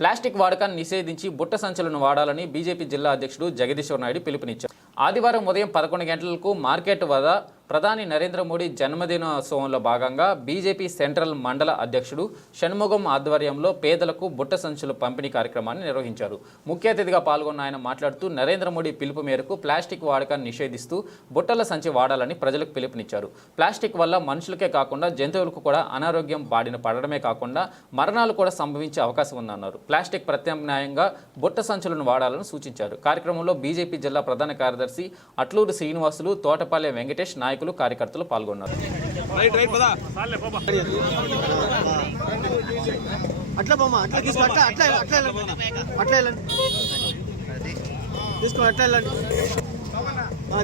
Plastic వాడకాన్ని నిషేధించి బుట్ట సంచులను వాడాలని బీజేపీ జిల్లా అధ్యక్షుడు జగదీశ్వర్ నాయుడు పిలుపునిచ్చారు. ఆదివారం ఉదయం పదకొండు గంటలకు మార్కెట్ వద్ద ప్రధాని నరేంద్ర మోడీ జన్మదినోత్సవంలో భాగంగా బీజేపీ సెంట్రల్ మండల అధ్యక్షుడు షణ్ముగం ఆధ్వర్యంలో పేదలకు బుట్ట సంచుల పంపిణీ కార్యక్రమాన్ని నిర్వహించారు. ముఖ్య అతిథిగా పాల్గొన్న ఆయన మాట్లాడుతూ నరేంద్ర మోడీ పిలుపు మేరకు ప్లాస్టిక్ వాడకాన్ని నిషేధిస్తూ బుట్టల సంచి వాడాలని ప్రజలకు పిలుపునిచ్చారు. ప్లాస్టిక్ వల్ల మనుషులకే కాకుండా జంతువులకు కూడా అనారోగ్యం బాడిన పడడమే కాకుండా మరణాలు కూడా సంభవించే అవకాశం ఉందన్నారు. ప్లాస్టిక్ ప్రత్యామ్నాయంగా బుట్ట సంచులను వాడాలని సూచించారు. కార్యక్రమంలో బీజేపీ జిల్లా ప్రధాన కార్యదర్శి అట్లూరు శ్రీనివాసులు తోటపల్లె వెంకటేష్ నాయకులు కార్యకర్తలు పాల్గొన్నారు.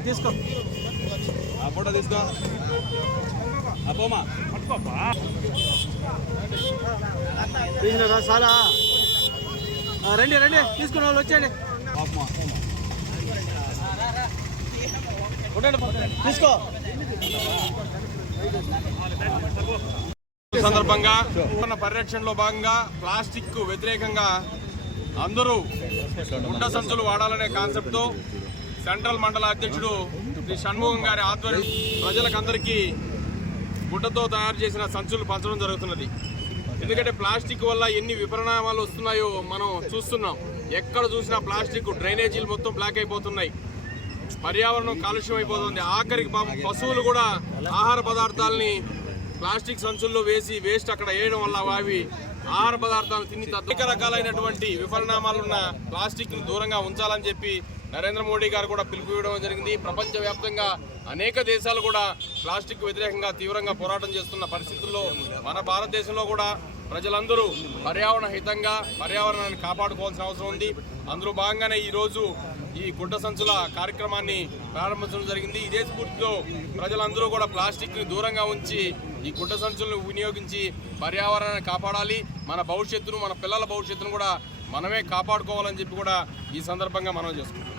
తీసుకో ఆ, ఫోటో తీసుకో. తీసినారా రండి రండి తీసుకున్న వాళ్ళు వచ్చేయండి. తీసుకో. సందర్భంగా పరిరక్షణలో భాగంగా ప్లాస్టిక్ వ్యతిరేకంగా అందరూ గుండ సంచులు వాడాలనే కాన్సెప్ట్తో సెంట్రల్ మండల అధ్యక్షుడు శ్రీ షణ్ముఖం గారి ఆధ్వర్యం ప్రజలకందరికీ గుడ్డతో తయారు చేసిన సంచులు పంచడం జరుగుతున్నది. ఎందుకంటే ప్లాస్టిక్ వల్ల ఎన్ని విపరిణామాలు వస్తున్నాయో మనం చూస్తున్నాం. ఎక్కడ చూసినా ప్లాస్టిక్ డ్రైనేజీలు మొత్తం బ్లాక్ అయిపోతున్నాయి. పర్యావరణం కాలుష్యం అయిపోతుంది. ఆఖరికి పాపం పశువులు కూడా ఆహార పదార్థాలని ప్లాస్టిక్ సంచుల్లో వేసి వేస్ట్ అక్కడ వేయడం వల్ల అవి ఆహార పదార్థాలు తిని అనేక రకాలైనటువంటి విపరిణామాలున్న ప్లాస్టిక్ను దూరంగా ఉంచాలని చెప్పి నరేంద్ర మోడీ గారు కూడా పిలుపు ఇవ్వడం జరిగింది. ప్రపంచవ్యాప్తంగా అనేక దేశాలు కూడా ప్లాస్టిక్ వ్యతిరేకంగా తీవ్రంగా పోరాటం చేస్తున్న పరిస్థితుల్లో మన భారతదేశంలో కూడా ప్రజలందరూ పర్యావరణ హితంగా పర్యావరణాన్ని కాపాడుకోవాల్సిన అవసరం ఉంది. అందులో భాగంగానే ఈ రోజు ఈ గుడ్డ సంచుల కార్యక్రమాన్ని ప్రారంభించడం జరిగింది. ఇదే స్ఫూర్తితో ప్రజలందరూ కూడా ప్లాస్టిక్ని దూరంగా ఉంచి ఈ గుడ్డ సంచులను వినియోగించి పర్యావరణాన్ని కాపాడాలి. మన భవిష్యత్తును మన పిల్లల భవిష్యత్తును కూడా మనమే కాపాడుకోవాలని చెప్పి కూడా ఈ సందర్భంగా మనం చేసుకుంటాం